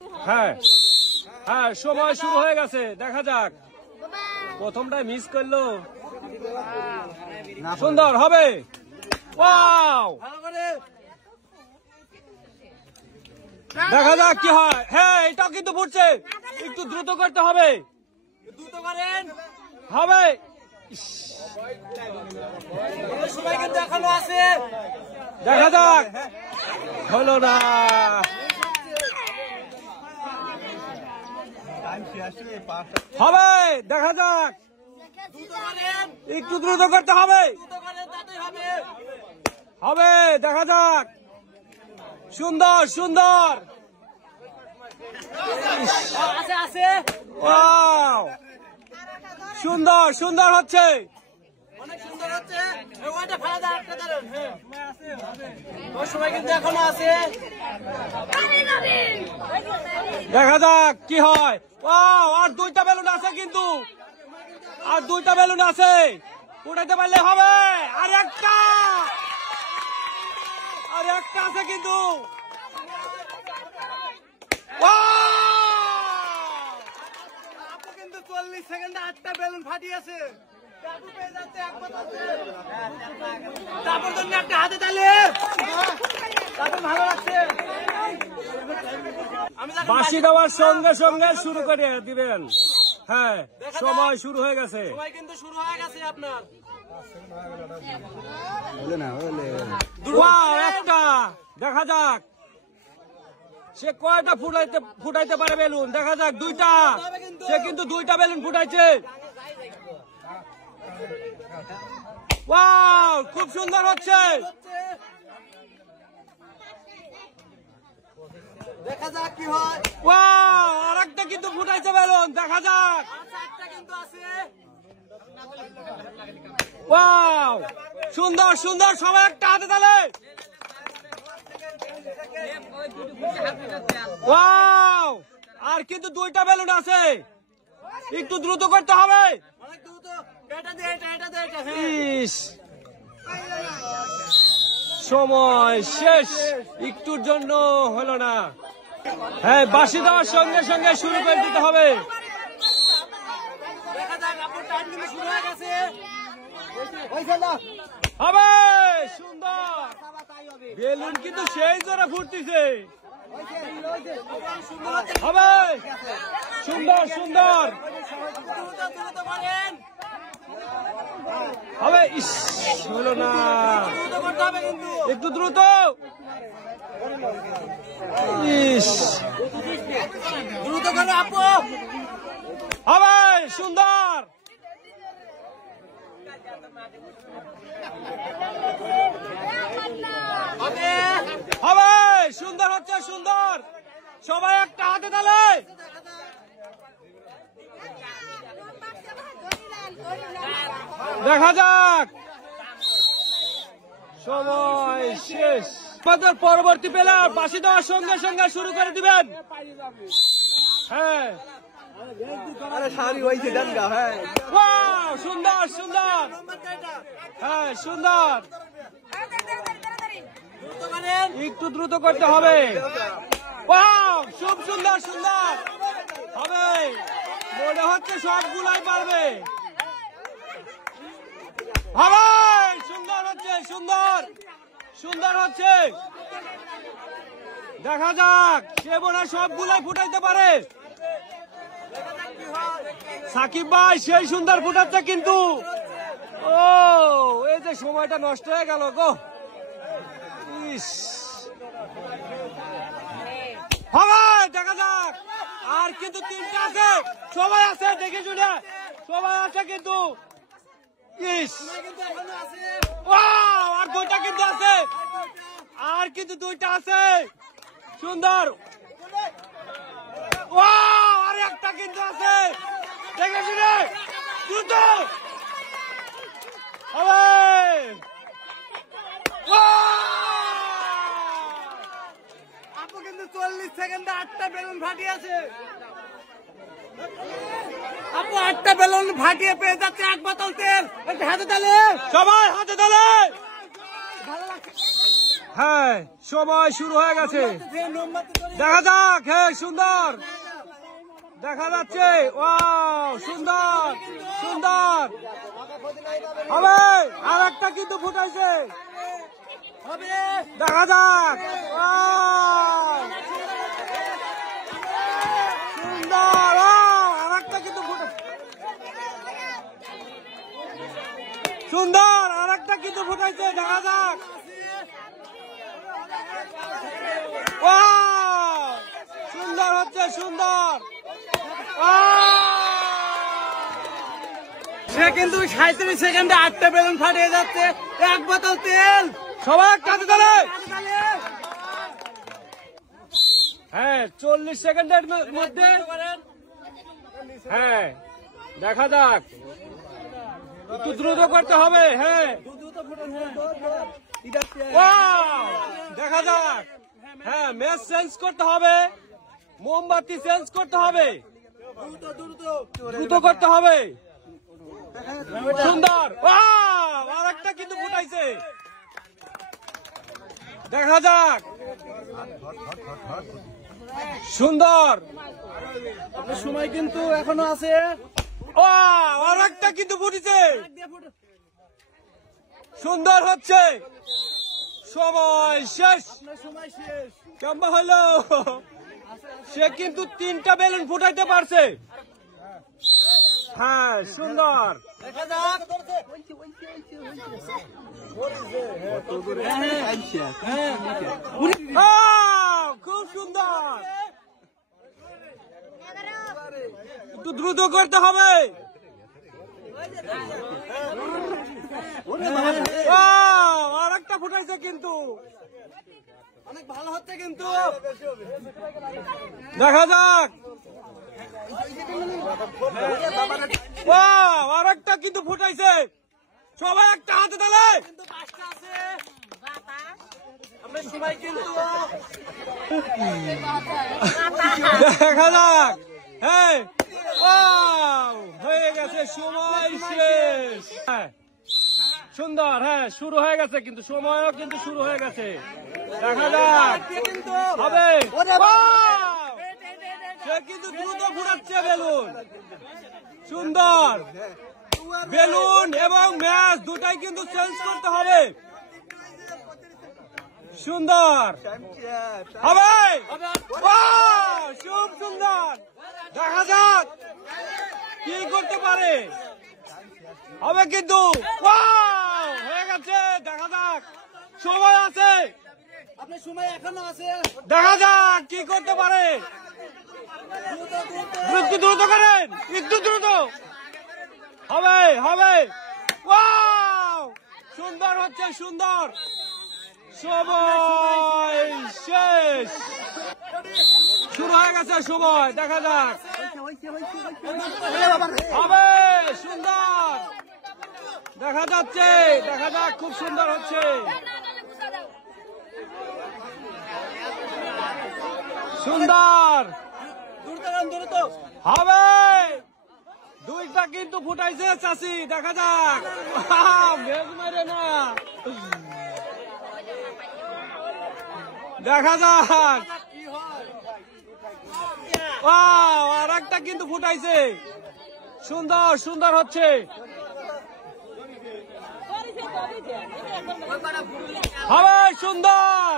হ্যাঁ হ্যাঁ, সময় শুরু হয়ে গেছে, দেখা যাক। প্রথমটাই মিস করলো, সুন্দর হবে। ওয়াও, দেখা যাক কি হয়। হ্যাঁ, এটাও কিন্তু ফুটছে, একটু দ্রুত করতে হবে, দ্রুত করেন হবে। সময় কিন্তু এখনো আছে, দেখা যাক। হলো না, হবে, দেখা যাক। একটু দ্রুত করতে হবে, হবে, দেখা যাক। সুন্দর সুন্দর, সুন্দর সুন্দর হচ্ছে, অনেক সুন্দর হচ্ছে। সময় কিন্তু এখনো আছে, দেখা যাক কি হয়। আর দুইটা বেলুন আছে কিন্তু, আর দুইটা বেলুন আছে, উঠাইতে পারলে হবে। আর একটা আছে কিন্তু, কিন্তু 40 সেকেন্ডে 8টা বেলুন ফাটিয়েছে। হাতে তালে ভালো লাগছে। বাঁশি দেওয়ার সঙ্গে সঙ্গে শুরু করে দিবেন। হ্যাঁ, সময় শুরু হয়ে গেছে, সময় কিন্তু শুরু হয়ে গেছে আপনার। একটা, দেখা যাক সে কয়টা ফুটাইতে পারে বেলুন, দেখা যাক। দুইটা, সে কিন্তু দুইটা বেলুন ফুটাইছে। ওয়াও, খুব সুন্দর হচ্ছে, দেখা যাক কি হয়। ওয়াও, আরেকটা কিন্তু ফুটাইছে বেলুন, দেখা যাক। ওয়াও, সুন্দর সুন্দর, সবাই একটা হাতে তালে। ওয়াও, আর কিন্তু দুইটা বেলুন আছে, একটু দ্রুত করতে হবে। সময় শেষ, একটুর জন্য হলো না। হ্যাঁ, বাঁশি দেওয়ার সঙ্গে সঙ্গে শুরু করে দিতে হবে। হবে, সুন্দর বেলুন কিন্তু সেই জোরে ফুটতেছে। হবে, সুন্দর সুন্দর হবে। হলো না, একটু দ্রুত। দ্রুত করে আপু, হবে, সুন্দর। হবে, সুন্দর হচ্ছে, সুন্দর। সবাই একটা হাতে তালে। দেখা যাক, সময় শেষ। আমাদের পরবর্তী প্লেয়ার বাঁশি দেওয়ার সঙ্গে সঙ্গে শুরু করে দিবেন। হ্যাঁ, সুন্দর সুন্দর, হ্যাঁ সুন্দর, একটু দ্রুত করতে হবে। খুব সুন্দর সুন্দর হবে, মনে হচ্ছে সবগুলাই পারবে। হবে, সুন্দর হচ্ছে, সুন্দর সুন্দর হচ্ছে, দেখা যাক। সে মনে হয় সবগুলাই ফুটাইতে পারে। সাকিব ভাই সেই সুন্দর ফুটাচ্ছে কিন্তু, এই যে সময়টা নষ্ট হয়ে গেল গো। হবে, দেখা যাক। আর কিন্তু তিনটা আছে, সবাই আছে, দেখে শুনে সবাই আছে কিন্তু। আর দুইটা কিন্তু আছে, আর কিন্তু দুইটা আছে, সুন্দর। আর একটা কিন্তু আছে, দেখে শুনে দ্রুত হবে। আপু কিন্তু 40 সেকেন্ডে 8টা বেলুন ফাটিয়েছে। আপু 8টা বেলুন ফাটিয়ে পেয়ে যাচ্ছে 1 বোতল তেল। হাতে তালে, সবাই হাতে তালে। ভালো লাগছে। হ্যাঁ সময় শুরু হয়ে গেছে, দেখা যাক। হ্যাঁ সুন্দর দেখা যাচ্ছে, ওয়াও সুন্দর সুন্দর হবে। আর একটা কিন্তু ফুটাইছে, দেখা যাক। সুন্দর, আর একটা কিন্তু সুন্দর, আর একটা কিন্তু ফুটাইছে, দেখা যাক। সুন্দর হচ্ছে, সুন্দর। সে কিন্তু 37 সেকেন্ডে 8টা বেলুন ফাটিয়ে যাচ্ছে, 1 বোতল তেল। সবাই কাজে চলে। হ্যাঁ 40 সেকেন্ডের মধ্যে, হ্যাঁ দেখা যাক, একটু দ্রুত করতে হবে। হ্যাঁ দেখা যাক। হ্যাঁ ম্যাচ চেঞ্জ করতে হবে, মোমবাতি চেঞ্জ করতে হবে, দ্রুত করতে হবে। সুন্দর, আর একটা কিন্তু ফুটাইছে, দেখা যাক। সুন্দর, সময় কিন্তু এখনো আছে। আর একটা কিন্তু ফুটেছে, সুন্দর হচ্ছে। সময় শেষ, কেমন হলো? সে কিন্তু 3টা বেলুন ফুটাইতে পারছে। হ্যাঁ সুন্দর, খুব সুন্দর। একটু দ্রুত করতে হবে। আর একটা ফুটাইছে কিন্তু, অনেক ভালো হচ্ছে কিন্তু, দেখা যাক। আর একটা কিন্তু ফুটাইছে, সবাই একটা হাতে তালে। সময় কিন্তু দেখা যাক। হ্যাঁ হয়ে গেছে, সময় শেষ। হ্যাঁ সুন্দর, হ্যাঁ শুরু হয়ে গেছে কিন্তু, সময়ও কিন্তু শুরু হয়ে গেছে, দেখা যাক হবে। সে কিন্তু দ্রুত ঘুরাচ্ছে বেলুন, সুন্দর। বেলুন এবং ম্যাচ দুটাই কিন্তু চেঞ্জ করতে হবে। সুন্দর হবে, খুব সুন্দর, দেখা যাক কি করতে পারে। হবে কিন্তু, হয়ে গেছে, দেখা যাক। সময় আছে, আপনার সময় এখনো আছে, দেখা যাক কি করতে পারে। একটু দ্রুত করেন, একটু দ্রুত হবে, হবে। সুন্দর হচ্ছে, সুন্দর। সময় শেষ, শুরু হয়ে গেছে সময়, দেখা যাক হবে। সুন্দর দেখা যাচ্ছে, দেখা যাক, খুব সুন্দর হচ্ছে। সুন্দর হবে, দুইটা কিন্তু ফুটাইছে চাষি, দেখা যাক। মেঘ মেরে না, দেখা যাক। আর একটা কিন্তু ফুটাইছে, সুন্দর সুন্দর হচ্ছে, হবে সুন্দর।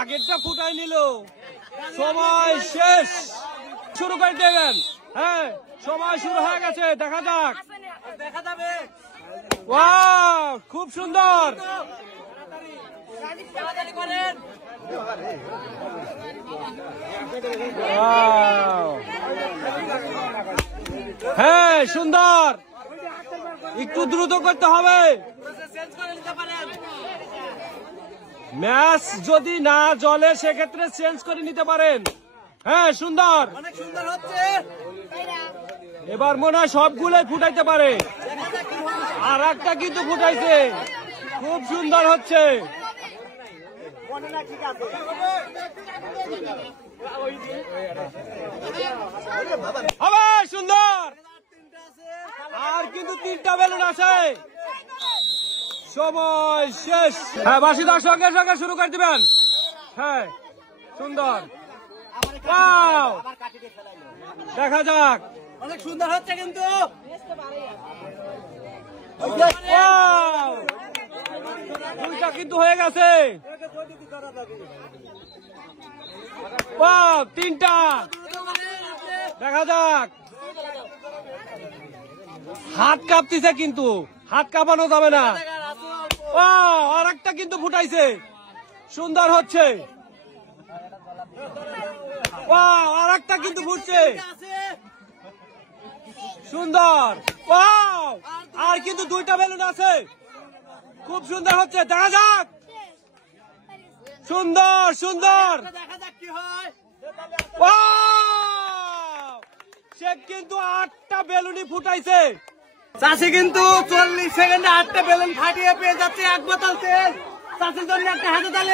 আগেরটা ফুটাই নিল, সময় শেষ, শুরু করে দেবেন। হ্যাঁ সময় শুরু হয়ে গেছে, দেখা যাক। দেখা যাবে, খুব সুন্দর। হ্যাঁ সুন্দর, একটু দ্রুত করতে হবে। ম্যাচ যদি না জ্বলে সেক্ষেত্রে চেঞ্জ করে নিতে পারেন। হ্যাঁ সুন্দর, অনেক সুন্দর হচ্ছে। এবার মনে হয় সবগুলোই ফুটাইতে পারে। আর একটা কিন্তু ফুটাইছে, খুব সুন্দর হচ্ছে। হবে সুন্দর, আর কিন্তু 3টা বেলুন আছে। সময় শেষ। হ্যাঁ, বাঁশি দেওয়ার সঙ্গে সঙ্গে শুরু করে দিবেন। হ্যাঁ, সুন্দর। ওয়াও, দেখা যাক। অনেক সুন্দর হচ্ছে কিন্তু। ওয়াও, 2টা কিন্তু হয়ে গেছে। ওয়াও, 3টা। দেখা যাক। হাত কাঁপতেছে কিন্তু, হাত কাঁপানো যাবে না। ওয়াও, আর একটা কিন্তু ফুটাইছে। সুন্দর হচ্ছে। ওয়াও, আর একটা কিন্তু ফুটছে। সুন্দর। ওয়াও, আর কিন্তু 2টা বেলুন আছে। খুব সুন্দর হচ্ছে, দেখা যাক। সুন্দর সুন্দর। দেখা যাক কি হয়। ওয়াও, সে কিন্তু 8টা বেলুনই ফুটাইছে। চাষি কিন্তু 40 সেকেন্ডে 8টা বেলুন ফাটিয়ে পেয়ে যাচ্ছে 1 বোতল তেল। চাষির জন্য একটা হাতে তালি।